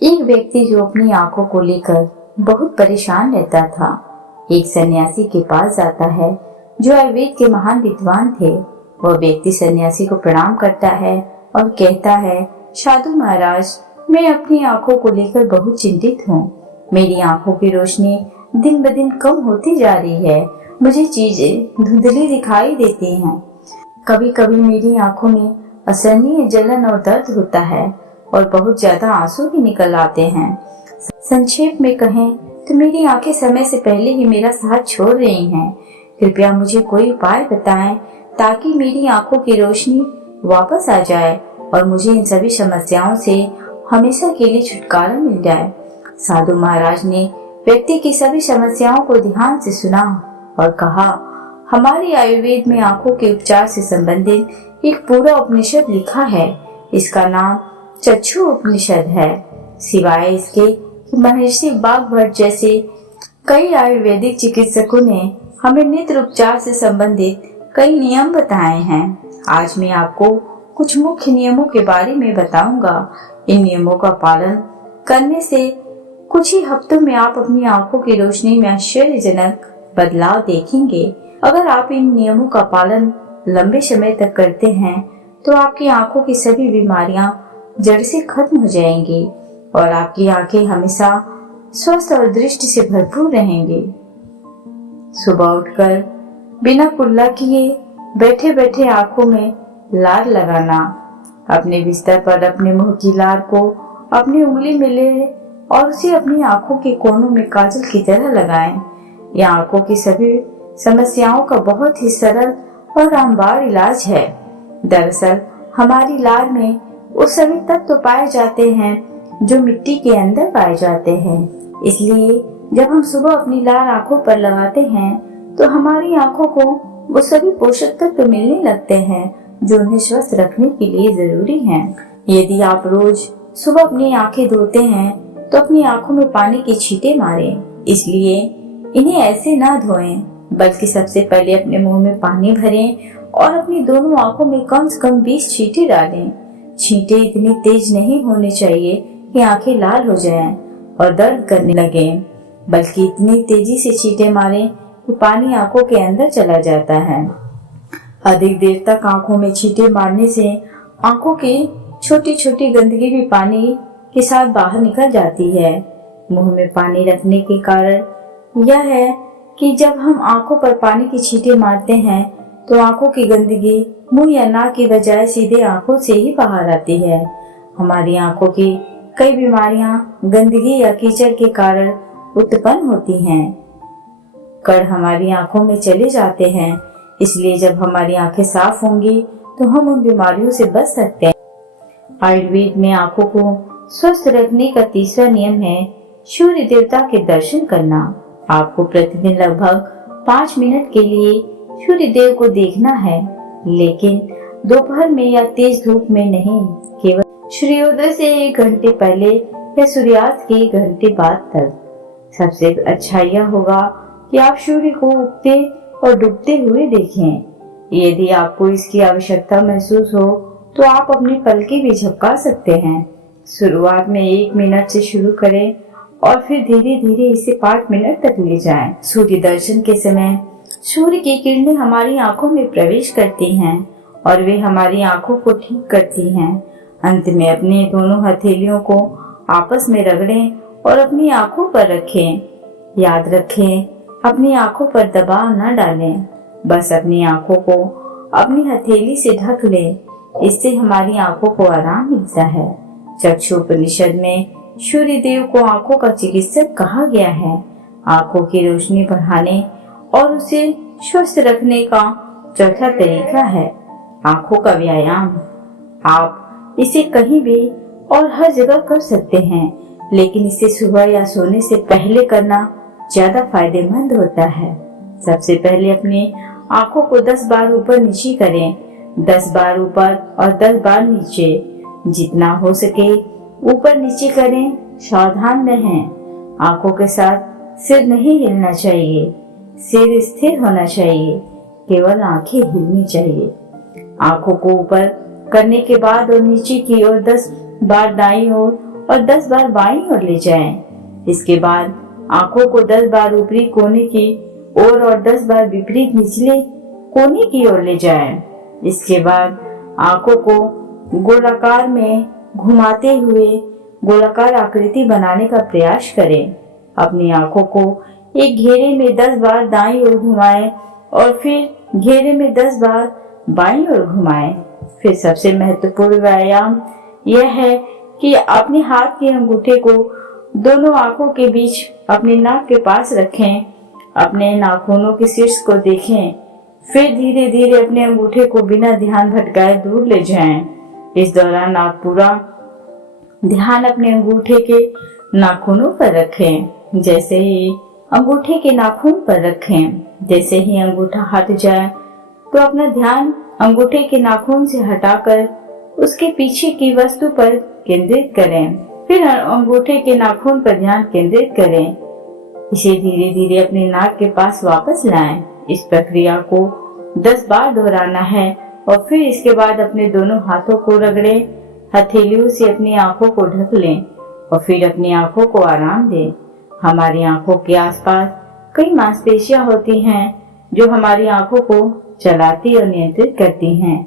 एक व्यक्ति जो अपनी आंखों को लेकर बहुत परेशान रहता था, एक सन्यासी के पास जाता है जो आयुर्वेद के महान विद्वान थे। वह व्यक्ति सन्यासी को प्रणाम करता है और कहता है, साधु महाराज, मैं अपनी आंखों को लेकर बहुत चिंतित हूँ। मेरी आंखों की रोशनी दिन ब दिन कम होती जा रही है। मुझे चीजें धुंधली दिखाई देती हैं। कभी कभी मेरी आंखों में असहनीय जलन और दर्द होता है और बहुत ज्यादा आंसू भी निकल आते हैं। संक्षेप में कहें तो मेरी आंखें समय से पहले ही मेरा साथ छोड़ रही हैं। कृपया मुझे कोई उपाय बताएं ताकि मेरी आंखों की रोशनी वापस आ जाए और मुझे इन सभी समस्याओं से हमेशा के लिए छुटकारा मिल जाए। साधु महाराज ने व्यक्ति की सभी समस्याओं को ध्यान से सुना और कहा, हमारे आयुर्वेद में आंखों के उपचार से संबंधित एक पूरा उपनिषद लिखा है। इसका नाम चक्षु उपनिषद है। सिवाय इसके कि महर्षि बाघभट्ट जैसे कई आयुर्वेदिक चिकित्सकों ने हमें नेत्र उपचार से संबंधित कई नियम बताए हैं। आज मैं आपको कुछ मुख्य नियमों के बारे में बताऊंगा। इन नियमों का पालन करने से कुछ ही हफ्तों में आप अपनी आंखों की रोशनी में आश्चर्यजनक बदलाव देखेंगे। अगर आप इन नियमों का पालन लंबे समय तक करते हैं तो आपकी आंखों की सभी बीमारियां जड़ से खत्म हो जाएंगी और आपकी आंखें हमेशा स्वस्थ और दृष्टि से भरपूर रहेंगी। सुबह उठकर बिना कुल्ला किए बैठे बैठे आंखों में लार लगाना। अपने बिस्तर पर अपने मुंह की लार को अपनी उंगली में ले और उसे अपनी आंखों के कोनों में काजल की तरह लगाएं। यह आंखों की सभी समस्याओं का बहुत ही सरल और रामबाण इलाज है। दरअसल हमारी लार में वो सभी तत्व पाए जाते हैं जो मिट्टी के अंदर पाए जाते हैं। इसलिए जब हम सुबह अपनी लार आंखों पर लगाते हैं तो हमारी आंखों को वो सभी पोषक तत्व मिलने लगते हैं जो उन्हें स्वस्थ रखने के लिए जरूरी हैं। यदि आप रोज सुबह अपनी आंखें धोते हैं तो अपनी आंखों में पानी की छींटे मारें। इसलिए इन्हें ऐसे ना धोएं, बल्कि सबसे पहले अपने मुंह में पानी भरें और अपनी दोनों आंखों में कम से कम 20 छींटे डालें। छींटे इतनी तेज नहीं होनी चाहिए कि आंखें लाल हो जाएं और दर्द करने लगें, बल्कि इतनी तेजी से छींटे मारें कि पानी आंखों के अंदर चला जाता है। अधिक देर तक आंखों में छींटे मारने से आंखों की छोटी छोटी गंदगी भी पानी के साथ बाहर निकल जाती है। मुंह में पानी रखने के कारण यह है कि जब हम आंखों पर पानी की छींटे मारते हैं तो आंखों की गंदगी मुंह या नाक की बजाय सीधे आंखों से ही बाहर आती है। हमारी आंखों की कई बीमारियां गंदगी या कीचड़ के कारण उत्पन्न होती हैं। कण हमारी आंखों में चले जाते हैं, इसलिए जब हमारी आंखें साफ होंगी तो हम उन बीमारियों से बच सकते हैं। आयुर्वेद में आंखों को स्वस्थ रखने का तीसरा नियम है सूर्य देवता के दर्शन करना। आपको प्रतिदिन लगभग 5 मिनट के लिए सूर्य देव को देखना है, लेकिन दोपहर में या तेज धूप में नहीं, केवल सूर्योदय से 1 घंटे पहले या सूर्यास्त के 1 घंटे बाद तक। सबसे अच्छा यह होगा कि आप सूर्य को उगते और डूबते हुए देखें। यदि आपको इसकी आवश्यकता महसूस हो तो आप अपनी पलकें भी झपका सकते हैं। शुरुआत में 1 मिनट से शुरू करें और फिर धीरे धीरे इसे 5 मिनट तक ले जाएं। सूर्य दर्शन के समय सूर्य की किरणें हमारी आंखों में प्रवेश करती हैं और वे हमारी आंखों को ठीक करती हैं। अंत में अपने दोनों हथेलियों को आपस में रगड़ें और अपनी आंखों पर रखें। याद रखें, अपनी आंखों पर दबाव न डालें, बस अपनी आंखों को अपनी हथेली से ढक लें। इससे हमारी आंखों को आराम मिलता है। चक्षु उपनिषद में सूर्य देव को आंखों का चिकित्सक कहा गया है। आंखों की रोशनी बढ़ाने और उसे स्वस्थ रखने का चौथा तरीका है आंखों का व्यायाम। आप इसे कहीं भी और हर जगह कर सकते हैं, लेकिन इसे सुबह या सोने से पहले करना ज्यादा फायदेमंद होता है। सबसे पहले अपने आंखों को 10 बार ऊपर नीचे करें। 10 बार ऊपर और 10 बार नीचे। जितना हो सके ऊपर नीचे करें। सावधान रहें, आंखों के साथ सिर नहीं हिलना चाहिए। सिर स्थिर होना चाहिए, केवल आंखें हिलनी चाहिए। आंखों को ऊपर करने के बाद और नीचे की ओर 10 बार दाईं ओर और 10 बार बाईं ओर ले जाएं। इसके बाद आंखों को 10 बार ऊपरी कोने की ओर और 10 बार विपरीत निचले कोने की ओर ले जाएं। इसके बाद आंखों को गोलाकार में घुमाते हुए गोलाकार आकृति बनाने का प्रयास करें। अपनी आंखों को एक घेरे में 10 बार दाईं ओर घुमाएं और फिर घेरे में 10 बार बाईं ओर घुमाएं। फिर सबसे महत्वपूर्ण व्यायाम यह है कि अपने हाथ के अंगूठे को दोनों आंखों के बीच अपने नाक के पास रखें। अपने नाखूनों के शीर्ष को देखें, फिर धीरे धीरे अपने अंगूठे को बिना ध्यान भटकाए दूर ले जाएं। इस दौरान आप पूरा ध्यान अपने अंगूठे के नाखूनों पर रखें। जैसे ही अंगूठे के नाखून पर रखें, जैसे ही अंगूठा हट जाए तो अपना ध्यान अंगूठे के नाखून से हटाकर उसके पीछे की वस्तु पर केंद्रित करें। फिर अंगूठे के नाखून पर ध्यान केंद्रित करें। इसे धीरे धीरे अपने नाक के पास वापस लाएं। इस प्रक्रिया को 10 बार दोहराना है और फिर इसके बाद अपने दोनों हाथों को रगड़ें। हथेलियों से अपनी आंखों को ढक लें और फिर अपनी आंखों को आराम दें। हमारी आंखों के आसपास कई मांसपेशियां होती हैं जो हमारी आंखों को चलाती और नियंत्रित करती हैं।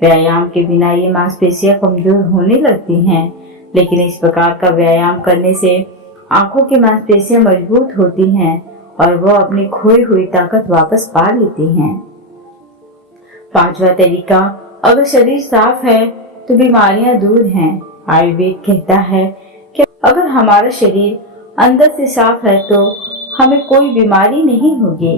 व्यायाम के बिना ये मांसपेशियां कमजोर होने लगती हैं, लेकिन इस प्रकार का व्यायाम करने से आंखों की मांसपेशियां मजबूत होती हैं और वो अपनी खोई हुई ताकत वापस पा लेती हैं। 5वां तरीका, अगर शरीर साफ है तो बीमारियां दूर हैं। आयुर्वेद कहता है कि अगर हमारा शरीर अंदर से साफ है तो हमें कोई बीमारी नहीं होगी।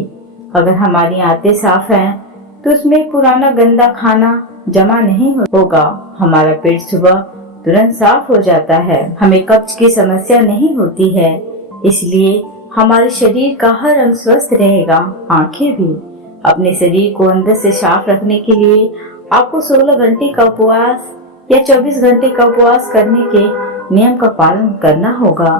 अगर हमारी आंतें साफ हैं तो उसमें पुराना गंदा खाना जमा नहीं होगा। हमारा पेट सुबह तुरंत साफ हो जाता है। हमें कब्ज की समस्या नहीं होती है, इसलिए हमारे शरीर का हर अंग स्वस्थ रहेगा, आंखें भी। अपने शरीर को अंदर से साफ रखने के लिए आपको 16 घंटे का उपवास या 24 घंटे का उपवास करने के नियम का पालन करना होगा।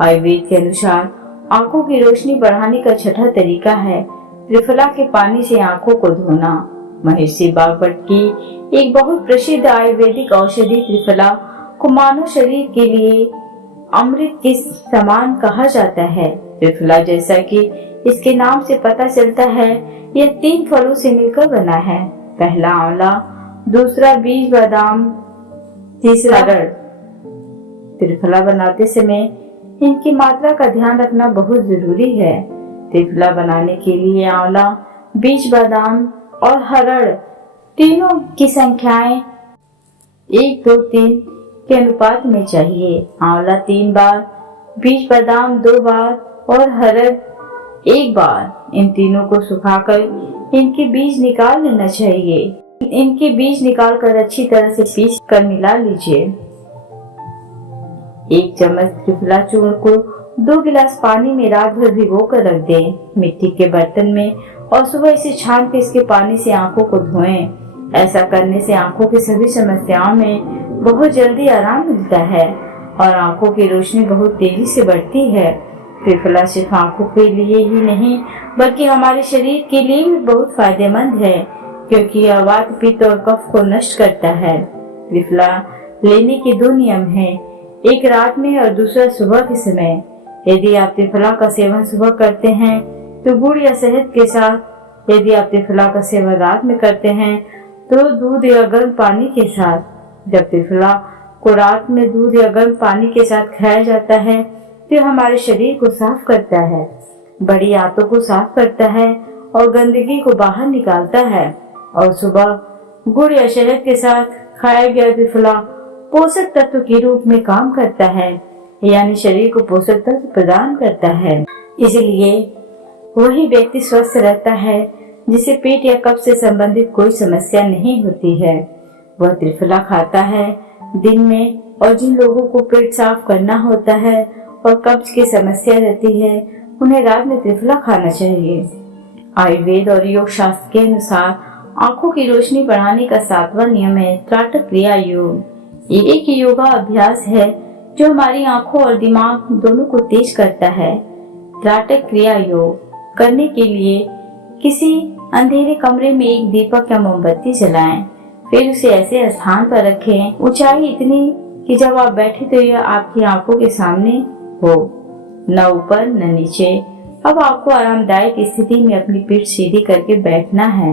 आयुर्वेद के अनुसार आंखों की रोशनी बढ़ाने का छठा तरीका है त्रिफला के पानी से आंखों को धोना। महर्षि बागवट की एक बहुत प्रसिद्ध आयुर्वेदिक औषधि त्रिफला को मानव शरीर के लिए अमृत के समान कहा जाता है। त्रिफला, जैसा कि इसके नाम से पता चलता है, यह 3 फलों से मिलकर बना है। पहला आंवला, दूसरा बीज बादाम, तीसरा हरड़। त्रिफला बनाते समय इनकी मात्रा का ध्यान रखना बहुत जरूरी है। त्रिफला बनाने के लिए आंवला, बीज बादाम और हरड़ तीनों की संख्याएं 1, 2, 3 के अनुपात में चाहिए। आंवला 3 बार, बीज बादाम 2 बार और हरड़ 1 बार। इन तीनों को सुखाकर इनके बीज निकाल लेना चाहिए। इनके बीज निकालकर अच्छी तरह से पीस कर मिला लीजिए। 1 चम्मच त्रिफला चूर्ण को 2 गिलास पानी में रात भर भिगो कर रख दें मिट्टी के बर्तन में और सुबह इसे छान के इसके पानी से आंखों को धोएं। ऐसा करने से आंखों की सभी समस्याओं में बहुत जल्दी आराम मिलता है और आंखों की रोशनी बहुत तेजी से बढ़ती है। त्रिफला सिर्फ आंखों के लिए ही नहीं बल्कि हमारे शरीर के लिए भी बहुत फायदेमंद है, क्योंकि यह वात, पित्त और कफ को नष्ट करता है। त्रिफला लेने के 2 नियम हैं, एक रात में और दूसरा सुबह के समय। यदि आप त्रिफला का सेवन सुबह करते हैं तो गुड़ या शहद के साथ। यदि आप त्रिफला का सेवन रात में करते हैं तो दूध या गर्म पानी के साथ। जब त्रिफला को रात में दूध या गर्म पानी के साथ खाया जाता है तो हमारे शरीर को साफ करता है, बड़ी आंतों को साफ करता है और गंदगी को बाहर निकालता है। और सुबह गुड़ या शहद के साथ खाया गया त्रिफला पोषक तत्व के रूप में काम करता है, यानी शरीर को पोषक तत्व प्रदान करता है। इसलिए वही व्यक्ति स्वस्थ रहता है जिसे पेट या कब्ज से संबंधित कोई समस्या नहीं होती है। वह त्रिफला खाता है दिन में, और जिन लोगों को पेट साफ करना होता है और कब्ज की समस्या रहती है उन्हें रात में त्रिफला खाना चाहिए। आयुर्वेद और योग शास्त्र के अनुसार आंखों की रोशनी बढ़ाने का 7वां नियम है त्राटक क्रिया योग। ये एक योगा अभ्यास है जो हमारी आंखों और दिमाग दोनों को तेज करता है। त्राटक क्रिया योग करने के लिए किसी अंधेरे कमरे में एक दीपक या मोमबत्ती जलाएं, फिर उसे ऐसे स्थान पर रखें, ऊंचाई इतनी कि जब आप बैठे तो यह आपकी आंखों के सामने हो, न ऊपर न नीचे। अब आपको आरामदायक स्थिति में अपनी पीठ सीधी करके बैठना है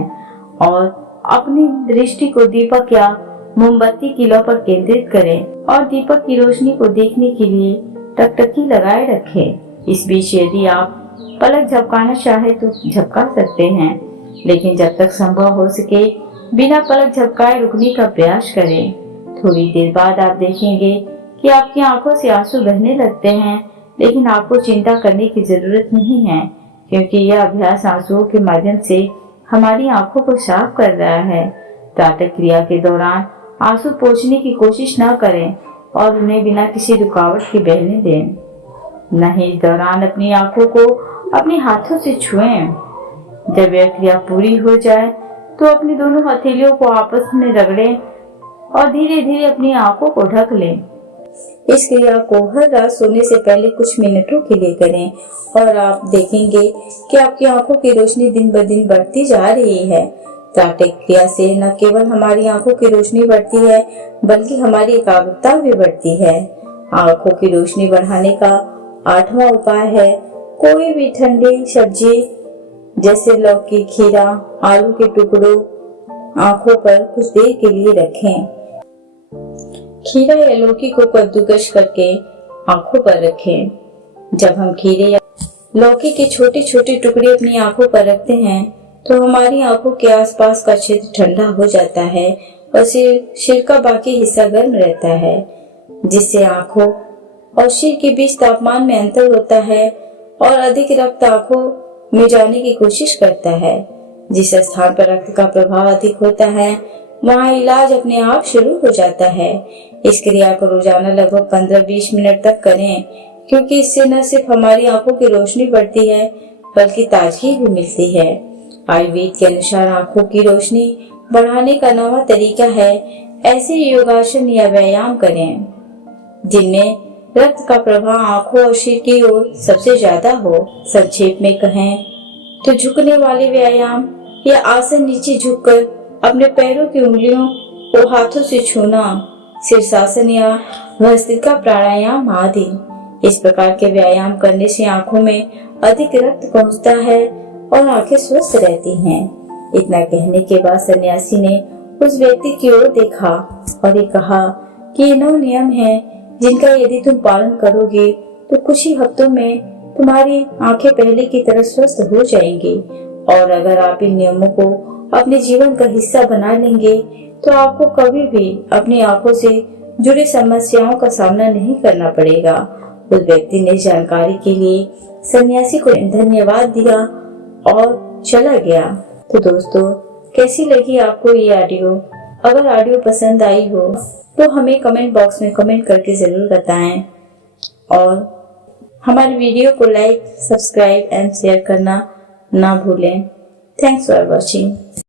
और अपनी दृष्टि को दीपक या मोमबत्ती की लौ पर केंद्रित करें और दीपक की रोशनी को देखने के लिए टकटकी लगाए रखें। इस बीच यदि आप पलक झपकाना चाहे तो झपका सकते हैं, लेकिन जब तक संभव हो सके बिना पलक झपकाए रुकने का प्रयास करें। थोड़ी देर बाद आप देखेंगे कि आपकी आंखों से आंसू बहने लगते हैं, लेकिन आपको चिंता करने की जरूरत नहीं है, क्योंकि यह अभ्यास आंसुओं के माध्यम से हमारी आंखों को साफ कर रहा है। प्रातः क्रिया के दौरान आंसू पोंछने की कोशिश न करें और उन्हें बिना किसी रुकावट के बहने दें। न ही इस दौरान अपनी आंखों को अपने हाथों से छुएं। जब यह क्रिया पूरी हो जाए तो अपनी दोनों हथेलियों को आपस में रगड़ें और धीरे धीरे अपनी आंखों को ढक लें। इस क्रिया को हर रात सोने से पहले कुछ मिनटों के लिए करें और आप देखेंगे कि आपकी आंखों की रोशनी दिन ब दिन बढ़ती जा रही है। प्रातः क्रिया से न केवल हमारी आंखों की रोशनी बढ़ती है, बल्कि हमारी एकाग्रता भी बढ़ती है। आंखों की रोशनी बढ़ाने का 8वां उपाय है, कोई भी ठंडी सब्जी जैसे लौकी, खीरा, आलू के टुकड़ों आंखों पर कुछ देर के लिए रखें। खीरा या लौकी को कद्दूकस करके आंखों पर रखें। जब हम खीरे या लौकी के छोटे छोटे टुकड़े अपनी आंखों पर रखते हैं तो हमारी आंखों के आसपास का क्षेत्र ठंडा हो जाता है और सिर का बाकी हिस्सा गर्म रहता है, जिससे आंखों और सिर के बीच तापमान में अंतर होता है और अधिक रक्त आंखों में जाने की कोशिश करता है। जिस स्थान पर रक्त का प्रभाव अधिक होता है वहाँ इलाज अपने आप शुरू हो जाता है। इस क्रिया को रोजाना लगभग 15-20 मिनट तक करें, क्योंकि इससे न सिर्फ हमारी आंखों की रोशनी बढ़ती है बल्कि ताजगी भी मिलती है। आयुर्वेद के अनुसार आंखों की रोशनी बढ़ाने का 9वां तरीका है, ऐसे योगासन या व्यायाम करें जिनमें रक्त का प्रवाह आंखों और सिर की ओर सबसे ज्यादा हो। संक्षेप में कहें तो झुकने वाले व्यायाम या आसन, नीचे झुककर अपने पैरों की उंगलियों को हाथों से छूना, शीर्षासन या भस्त्रिका प्राणायाम आदि। इस प्रकार के व्यायाम करने से आंखों में अधिक रक्त पहुंचता है और आंखें स्वस्थ रहती हैं। इतना कहने के बाद सन्यासी ने उस व्यक्ति की ओर देखा और ये कहा कि ये 9 नियम हैं जिनका यदि तुम पालन करोगे तो कुछ ही हफ्तों में तुम्हारी आंखें पहले की तरह स्वस्थ हो जाएंगी। और अगर आप इन नियमों को अपने जीवन का हिस्सा बना लेंगे तो आपको कभी भी अपनी आंखों से जुड़ी समस्याओं का सामना नहीं करना पड़ेगा। उस व्यक्ति ने जानकारी के लिए सन्यासी को धन्यवाद दिया और चला गया। तो दोस्तों, कैसी लगी आपको ये ऑडियो? अगर ऑडियो पसंद आई हो तो हमें कमेंट बॉक्स में कमेंट करके जरूर बताएं और हमारी वीडियो को लाइक, सब्सक्राइब एंड शेयर करना ना भूलें। Thanks for watching.